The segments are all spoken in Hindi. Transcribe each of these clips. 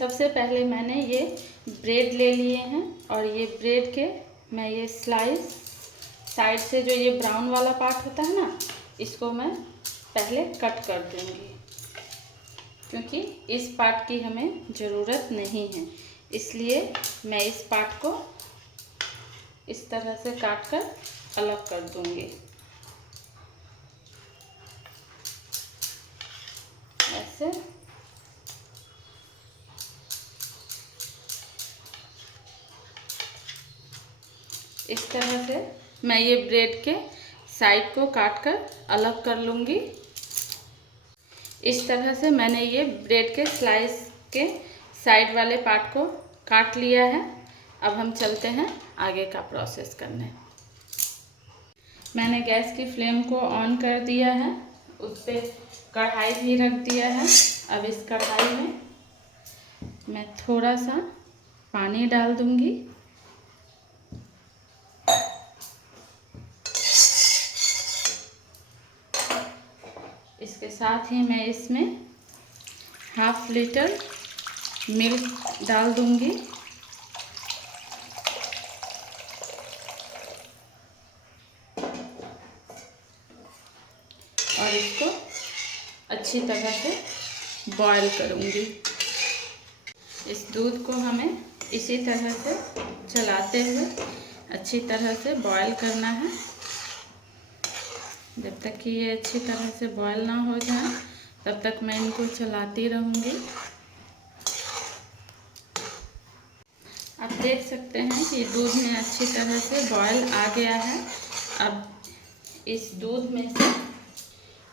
सबसे पहले मैंने ये ब्रेड ले लिए हैं और ये ब्रेड के मैं ये स्लाइस साइड से जो ये ब्राउन वाला पार्ट होता है ना, इसको मैं पहले कट कर दूँगी, क्योंकि इस पार्ट की हमें ज़रूरत नहीं है, इसलिए मैं इस पार्ट को इस तरह से काट कर अलग कर दूँगी। ऐसे इस तरह से मैं ये ब्रेड के साइड को काट कर अलग कर लूँगी। इस तरह से मैंने ये ब्रेड के स्लाइस के साइड वाले पार्ट को काट लिया है। अब हम चलते हैं आगे का प्रोसेस करने। मैंने गैस की फ्लेम को ऑन कर दिया है, उस पर कढ़ाई भी रख दिया है। अब इस कढ़ाई में मैं थोड़ा सा पानी डाल दूँगी। इसके साथ ही मैं इसमें ½ लीटर मिल्क डाल दूँगी। और इसको अच्छी तरह से बॉईल करूँगी। इस दूध को हमें इसी तरह से चलाते हुए अच्छी तरह से बॉईल करना है, जब तक कि ये अच्छी तरह से बॉईल ना हो जाए तब तक मैं इनको चलाती रहूँगी। आप देख सकते हैं कि दूध में अच्छी तरह से बॉईल आ गया है। अब इस दूध में से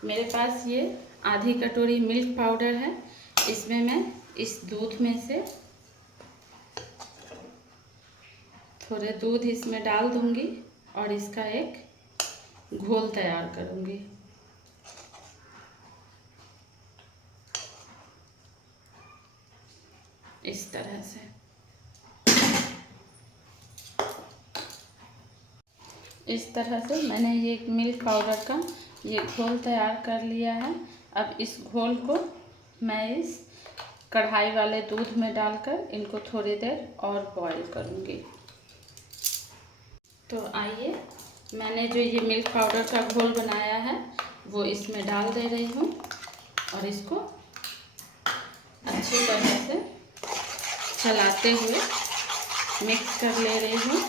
मेरे पास ये आधी कटोरी मिल्क पाउडर है, इसमें मैं इस दूध में से थोड़े दूध इसमें डाल दूँगी और इसका एक घोल तैयार करूँगी। इस तरह से मैंने ये मिल्क पाउडर का ये घोल तैयार कर लिया है। अब इस घोल को मैं इस कढ़ाई वाले दूध में डालकर इनको थोड़ी देर और बॉईल करूँगी। तो आइए, मैंने जो ये मिल्क पाउडर का घोल बनाया है वो इसमें डाल दे रही हूँ और इसको अच्छी तरह से चलाते हुए मिक्स कर ले रही हूँ।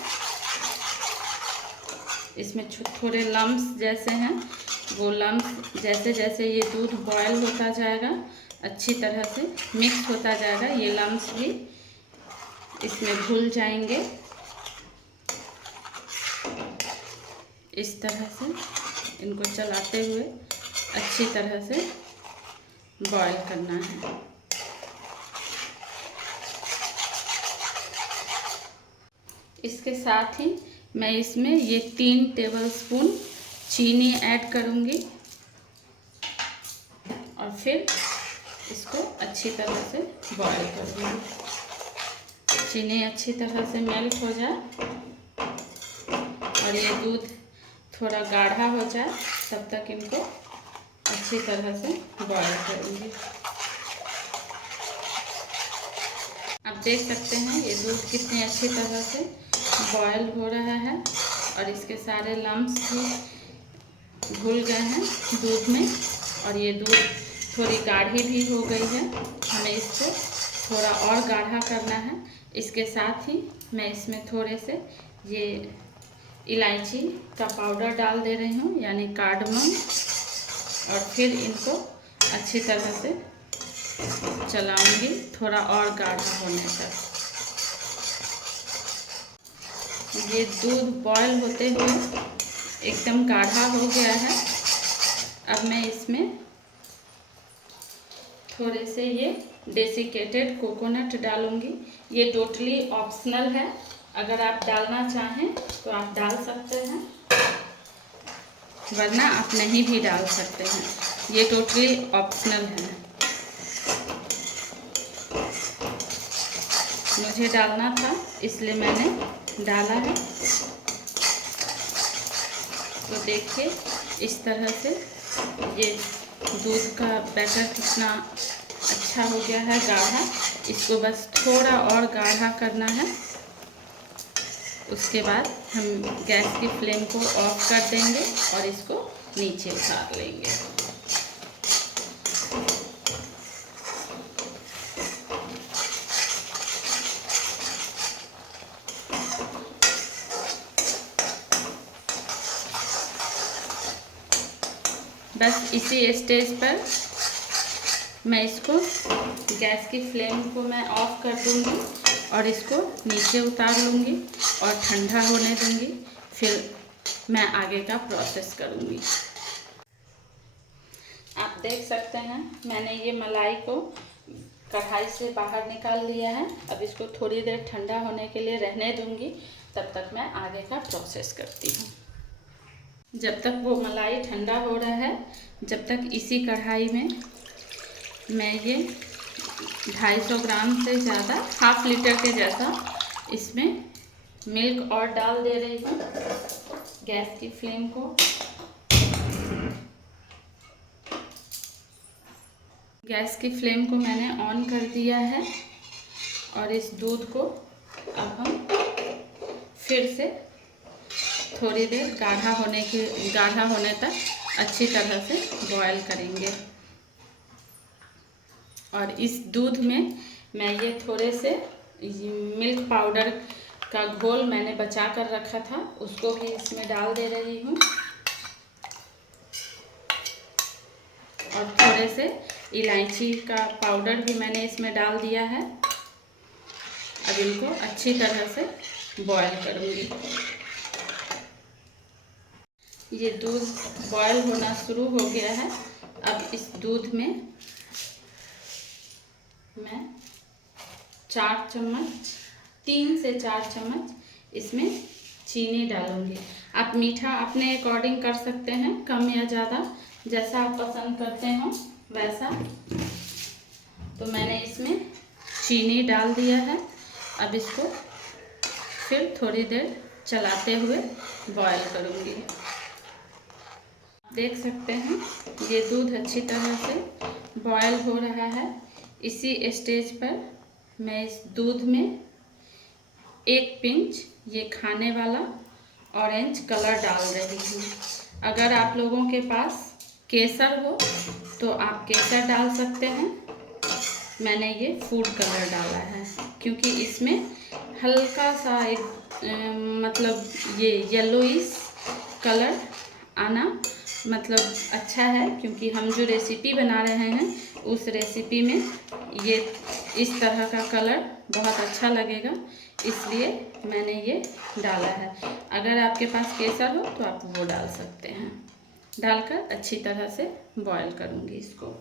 इसमें थोड़े लम्स जैसे हैं, वो लम्स जैसे जैसे ये दूध बॉयल होता जाएगा, अच्छी तरह से मिक्स होता जाएगा, ये लम्स भी इसमें घुल जाएंगे। इस तरह से इनको चलाते हुए अच्छी तरह से बॉईल करना है। इसके साथ ही मैं इसमें ये 3 टेबलस्पून चीनी ऐड करूँगी और फिर इसको अच्छी तरह से बॉईल करूँगी। चीनी अच्छी तरह से मेल्ट हो जाए और ये दूध थोड़ा गाढ़ा हो जाए तब तक इनको अच्छी तरह से बॉईल करूँगी। आप देख सकते हैं ये दूध कितनी अच्छी तरह से बॉयल हो रहा है और इसके सारे लम्स भी घुल गए हैं दूध में और ये दूध थोड़ी गाढ़ी भी हो गई है। हमें इसको थोड़ा और गाढ़ा करना है। इसके साथ ही मैं इसमें थोड़े से ये इलायची का पाउडर डाल दे रही हूँ, यानी कार्डमम, और फिर इनको अच्छी तरह से चलाऊंगी थोड़ा और गाढ़ा होने तक। ये दूध बॉयल होते हुए एकदम गाढ़ा हो गया है। अब मैं इसमें थोड़े से ये डेसिकेटेड कोकोनट डालूंगी। ये टोटली ऑप्शनल है, अगर आप डालना चाहें तो आप डाल सकते हैं, वरना आप नहीं भी डाल सकते हैं। ये टोटली ऑप्शनल है। मुझे डालना था इसलिए मैंने डाला है। तो देखिए इस तरह से ये दूध का बैटर कितना अच्छा हो गया है, गाढ़ा। इसको बस थोड़ा और गाढ़ा करना है। उसके बाद हम गैस की फ्लेम को ऑफ कर देंगे और इसको नीचे उतार लेंगे। बस इसी स्टेज पर मैं इसको गैस की फ्लेम को मैं ऑफ कर दूंगी और इसको नीचे उतार लूँगी और ठंडा होने दूंगी। फिर मैं आगे का प्रोसेस करूँगी। आप देख सकते हैं मैंने ये मलाई को कढ़ाई से बाहर निकाल लिया है। अब इसको थोड़ी देर ठंडा होने के लिए रहने दूंगी, तब तक मैं आगे का प्रोसेस करती हूँ। जब तक वो मलाई ठंडा हो रहा है, जब तक इसी कढ़ाई में मैं ये 250 ग्राम से ज़्यादा, हाफ लीटर के जैसा इसमें मिल्क और डाल दे रही हूँ। गैस की फ्लेम को मैंने ऑन कर दिया है और इस दूध को अब हम फिर से थोड़ी देर गाढ़ा होने तक अच्छी तरह से बॉयल करेंगे। और इस दूध में मैं ये थोड़े से मिल्क पाउडर का घोल मैंने बचा कर रखा था, उसको भी इसमें डाल दे रही हूँ और थोड़े से इलायची का पाउडर भी मैंने इसमें डाल दिया है। अब इनको अच्छी तरह से बॉयल करूँगी। ये दूध बॉयल होना शुरू हो गया है। अब इस दूध में मैं 3 से 4 चम्मच इसमें चीनी डालूंगी। आप मीठा अपने अकॉर्डिंग कर सकते हैं, कम या ज़्यादा, जैसा आप पसंद करते हो वैसा। तो मैंने इसमें चीनी डाल दिया है। अब इसको फिर थोड़ी देर चलाते हुए बॉयल करूंगी। देख सकते हैं ये दूध अच्छी तरह से बॉयल हो रहा है। इसी स्टेज पर मैं इस दूध में 1 पिंच ये खाने वाला ऑरेंज कलर डाल रही हूँ। अगर आप लोगों के पास केसर हो तो आप केसर डाल सकते हैं। मैंने ये फूड कलर डाला है क्योंकि इसमें हल्का सा मतलब ये येलोइश कलर आना मतलब अच्छा है, क्योंकि हम जो रेसिपी बना रहे हैं उस रेसिपी में ये इस तरह का कलर बहुत अच्छा लगेगा, इसलिए मैंने ये डाला है। अगर आपके पास केसर हो तो आप वो डाल सकते हैं। डालकर अच्छी तरह से बॉयल करूँगी इसको।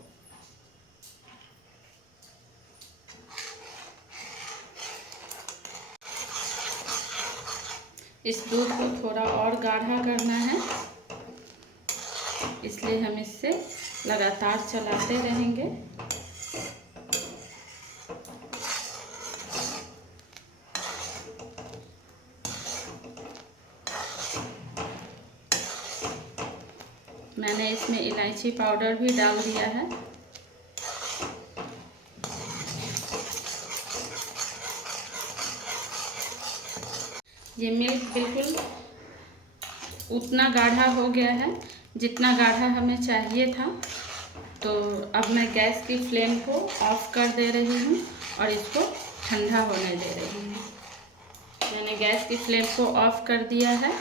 इस दूध को थोड़ा और गाढ़ा करना है, इसलिए हम इससे लगातार चलाते रहेंगे। मैंने इसमें इलायची पाउडर भी डाल दिया है। ये मिल्क बिल्कुल उतना गाढ़ा हो गया है जितना गाढ़ा हमें चाहिए था। तो अब मैं गैस की फ्लेम को ऑफ कर दे रही हूँ और इसको ठंडा होने दे रही हूँ। मैंने गैस की फ्लेम को ऑफ कर दिया है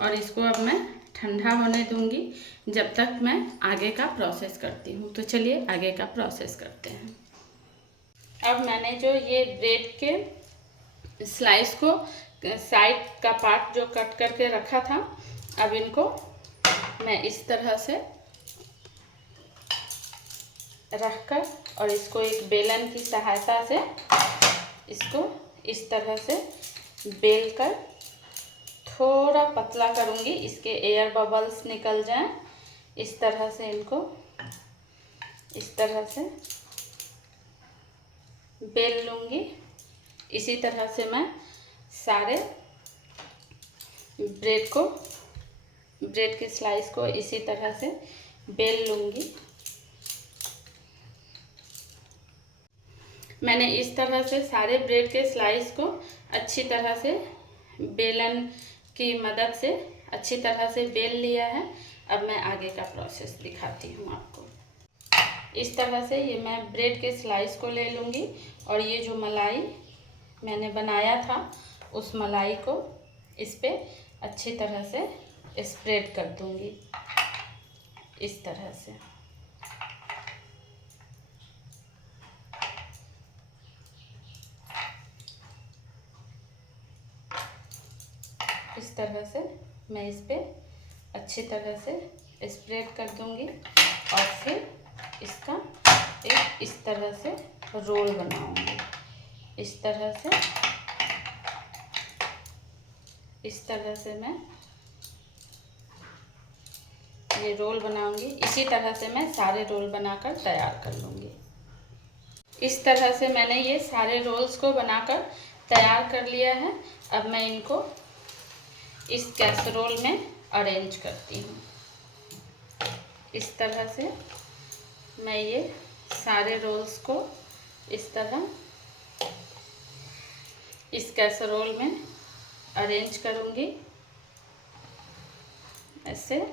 और इसको अब मैं ठंडा होने दूंगी जब तक मैं आगे का प्रोसेस करती हूँ। तो चलिए आगे का प्रोसेस करते हैं। अब मैंने जो ये ब्रेड के स्लाइस को साइड का पार्ट जो कट करके रखा था, अब इनको मैं इस तरह से रखकर और इसको एक बेलन की सहायता से इसको इस तरह से बेल कर थोड़ा पतला करूँगी, इसके एयर बबल्स निकल जाएं। इस तरह से इनको इस तरह से बेल लूँगी। इसी तरह से मैं सारे ब्रेड के स्लाइस को इसी तरह से बेल लूँगी। मैंने इस तरह से सारे ब्रेड के स्लाइस को अच्छी तरह से बेलन की मदद से अच्छी तरह से बेल लिया है। अब मैं आगे का प्रोसेस दिखाती हूँ आपको। इस तरह से ये मैं ब्रेड के स्लाइस को ले लूँगी और ये जो मलाई मैंने बनाया था उस मलाई को इस पे अच्छी तरह से स्प्रेड कर दूँगी, इस तरह से। इस तरह से मैं इस पे अच्छी तरह से स्प्रेड कर दूँगी और फिर इसका एक इस तरह से रोल बनाऊँगी। इस तरह से मैं ये रोल बनाऊँगी। इसी तरह से मैं सारे रोल बनाकर तैयार कर लूँगी। इस तरह से मैंने ये सारे रोल्स को बनाकर तैयार कर लिया है। अब मैं इनको इस कैसरोल में अरेंज करती हूँ। इस तरह से मैं ये सारे रोल्स को इस तरह इस कैसरोल में अरेंज करूँगी, ऐसे।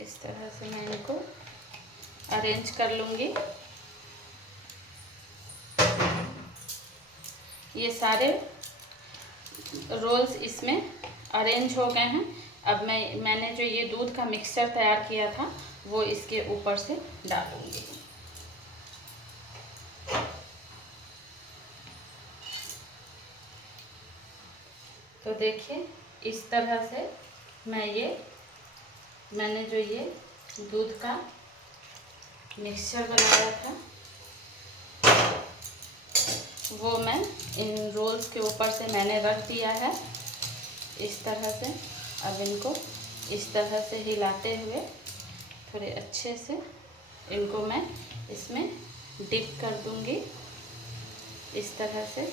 इस तरह से मैं इनको अरेंज कर लूँगी। ये सारे रोल्स इसमें अरेंज हो गए हैं। अब मैंने जो ये दूध का मिक्सचर तैयार किया था वो इसके ऊपर से डालूँगी। तो देखिए इस तरह से मैंने जो ये दूध का मिक्सचर बनाया था वो मैं इन रोल्स के ऊपर से मैंने रख दिया है, इस तरह से। अब इनको इस तरह से हिलाते हुए थोड़े अच्छे से इनको मैं इसमें डिप कर दूंगी, इस तरह से।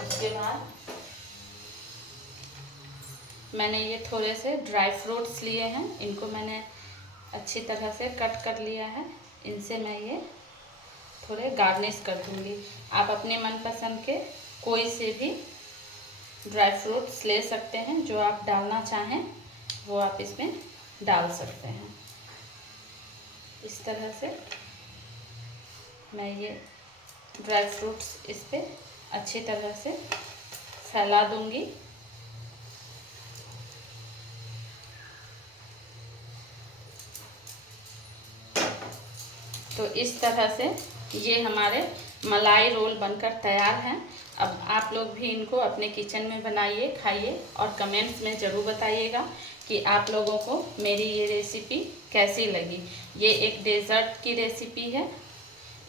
उसके बाद मैंने ये थोड़े से ड्राई फ्रूट्स लिए हैं, इनको मैंने अच्छी तरह से कट कर लिया है। इनसे मैं ये थोड़े गार्निश कर दूंगी। आप अपने मनपसंद के कोई से भी ड्राई फ्रूट्स ले सकते हैं, जो आप डालना चाहें वो आप इसमें डाल सकते हैं। इस तरह से मैं ये ड्राई फ्रूट्स इस पे अच्छी तरह से फैला दूंगी। तो इस तरह से ये हमारे मलाई रोल बनकर तैयार हैं। अब आप लोग भी इनको अपने किचन में बनाइए, खाइए और कमेंट्स में ज़रूर बताइएगा कि आप लोगों को मेरी ये रेसिपी कैसी लगी। ये एक डेज़र्ट की रेसिपी है।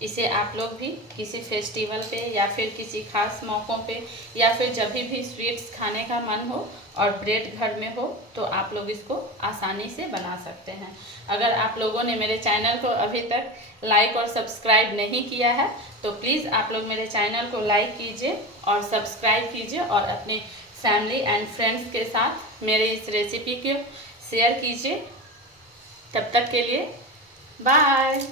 इसे आप लोग भी किसी फेस्टिवल पे या फिर किसी खास मौक़ों पे या फिर जब भी स्वीट्स खाने का मन हो और ब्रेड घर में हो तो आप लोग इसको आसानी से बना सकते हैं। अगर आप लोगों ने मेरे चैनल को अभी तक लाइक और सब्सक्राइब नहीं किया है तो प्लीज़ आप लोग मेरे चैनल को लाइक कीजिए और सब्सक्राइब कीजिए और अपने फैमिली एंड फ्रेंड्स के साथ मेरे इस रेसिपी को शेयर कीजिए। तब तक के लिए बाय।